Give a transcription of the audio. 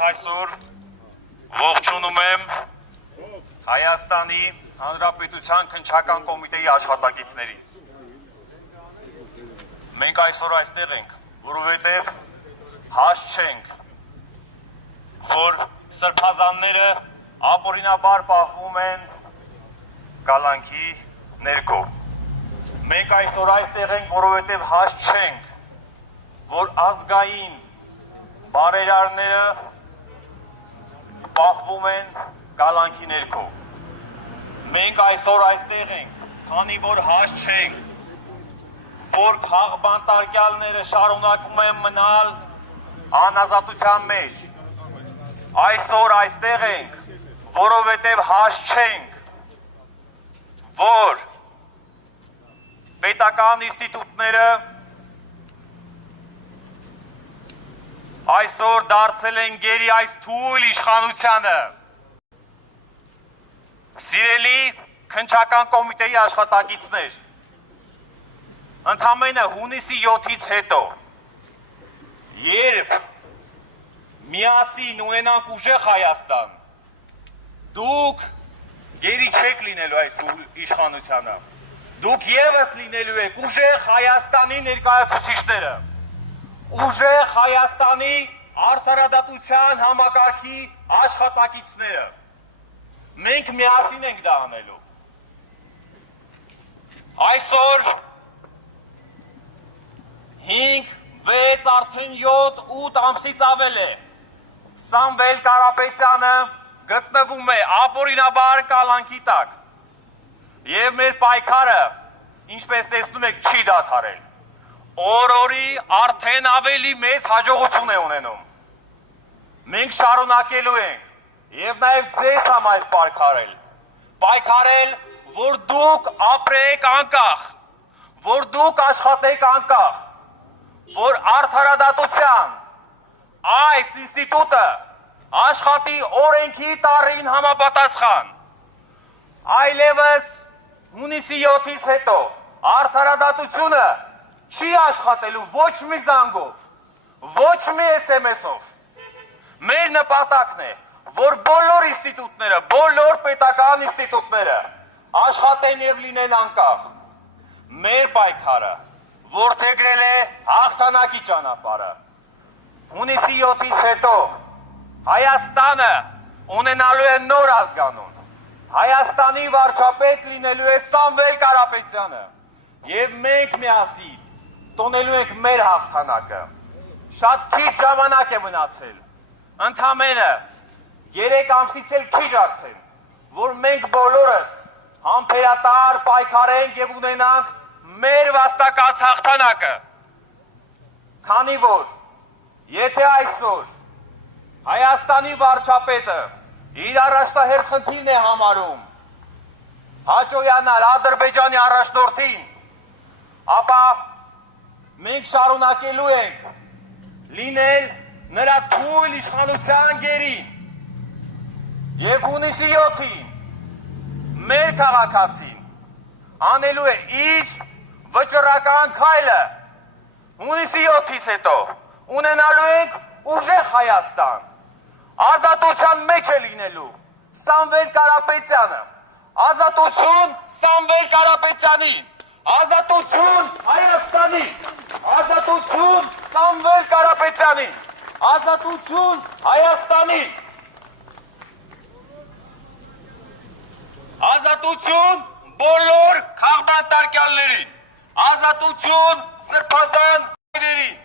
այսօր ողջունում եմ Հայաստանի Հանրապետության քննչական կոմիտեի աշխատակիցներին։ Մենք այսօր այստեղ ենք, որովհետև հաստ չենք, որ սրբազանները ապօրինաբար պահվում են կալանքի ներքո։ Մենք այսօր այստեղ ենք, որովհետև հաստ չենք, որ ազգային բարերարները պահվում են կալանքի ներքո։ Մենք այսօր այստեղ ենք, քանի որ հաստ չենք, որ խաղբանտարկյալները շարունակում են մնալ անազատության մեջ։ Այսօր այստեղ ենք, որովհետև հաստ չենք, որ պետական ինստիտուտները այսօր դարձել են գերի այս թույլ իշխանությանը։ Սիրելի քննչական կոմիտեի աշխատակիցներ, ընդամենը հունիսի 7-ից հետո, երբ միասին ունենանք ուժեղ Հայաստան, դուք գերի չեք լինելու այս իշխանությանը, դուք ևս լինելու եք ուժեղ Հայաստանի ներկայացուցիչները, ուժեղ Հայաստանի արդարադատության համակարգի աշխատակիցները։ Մենք միասին ենք դա անելու։ Այսօր 5, 6, արդեն 7, 8 ամսից ավել է Սամվել Կարապետյանը գտնվում է ապօրինաբար կալանքի տակ եւ մեր պայքարը, ինչպես տեսնում եք, չի դադարել։ Օր-օրի արդեն ավելի մեծ հաջողություն է ունենում։ Մենք շարունակելու ենք եւ նաեւ ձեզ համար պայքարել, որ դուք ապրեք անկախ, որ դուք աշխատեք անկախ, որ արդարադատության այս ինստիտուտը աշխատի օրենքի տառին համապատասխան։ Այլևս հունիսի 7-ից հետո արդարադատությունը չի աշխատելու ոչ մի զանգով, ոչ մի SMS-ով։ Մեր նպատակն է, որ բոլոր ինստիտուտները, բոլոր պետական ինստիտուտները աշխատեն եւ լինեն անկախ։ Մեր պայքարը որդեգրել է հաղթանակի ճանապարհը։ Հունիսի 7-ից հետո Հայաստանը ունենալու է նոր ազգանուն։ Հայաստանի վարչապետ լինելու է Սամվել Կարապետյանը եւ մենք միասին տոնելու ենք մեր հաղթանակը։ Շատ քիչ ժամանակ է մնացել, ընդամենը 3 ամսից էլ քիչ արդեն, որ մենք բոլորս համբերատար պայքարենք եւ ունենանք մեր վաստակած հաղթանակը։ Քանի որ եթե այսօր Հայաստանի վարչապետը իր առաջնահերթ խնդիրն է համարում հաջողանալ Ադրբեջանի առաջնորդին, ապա մենք շարունակելու ենք լինել նրա թույլ իշխանության գերին եւ հունիսի 7-ին մեր քաղաքացին անելու է իր վճռական քայլը։ Հունիսի 7-ից հետո ունենալու ենք ուժեղ Հայաստան, ազատության մեջ է լինելու Սամվել Կարապետյանը, ազատություն Սամվել Կարապետյանին, ազատություն Հայաստանի, ազատություն Սամվել Կարապետյանին, ազատություն Հայաստանին, ազատություն բոլոր խաղբանտարկյալներին, ազատություն սրբազան հայրերին,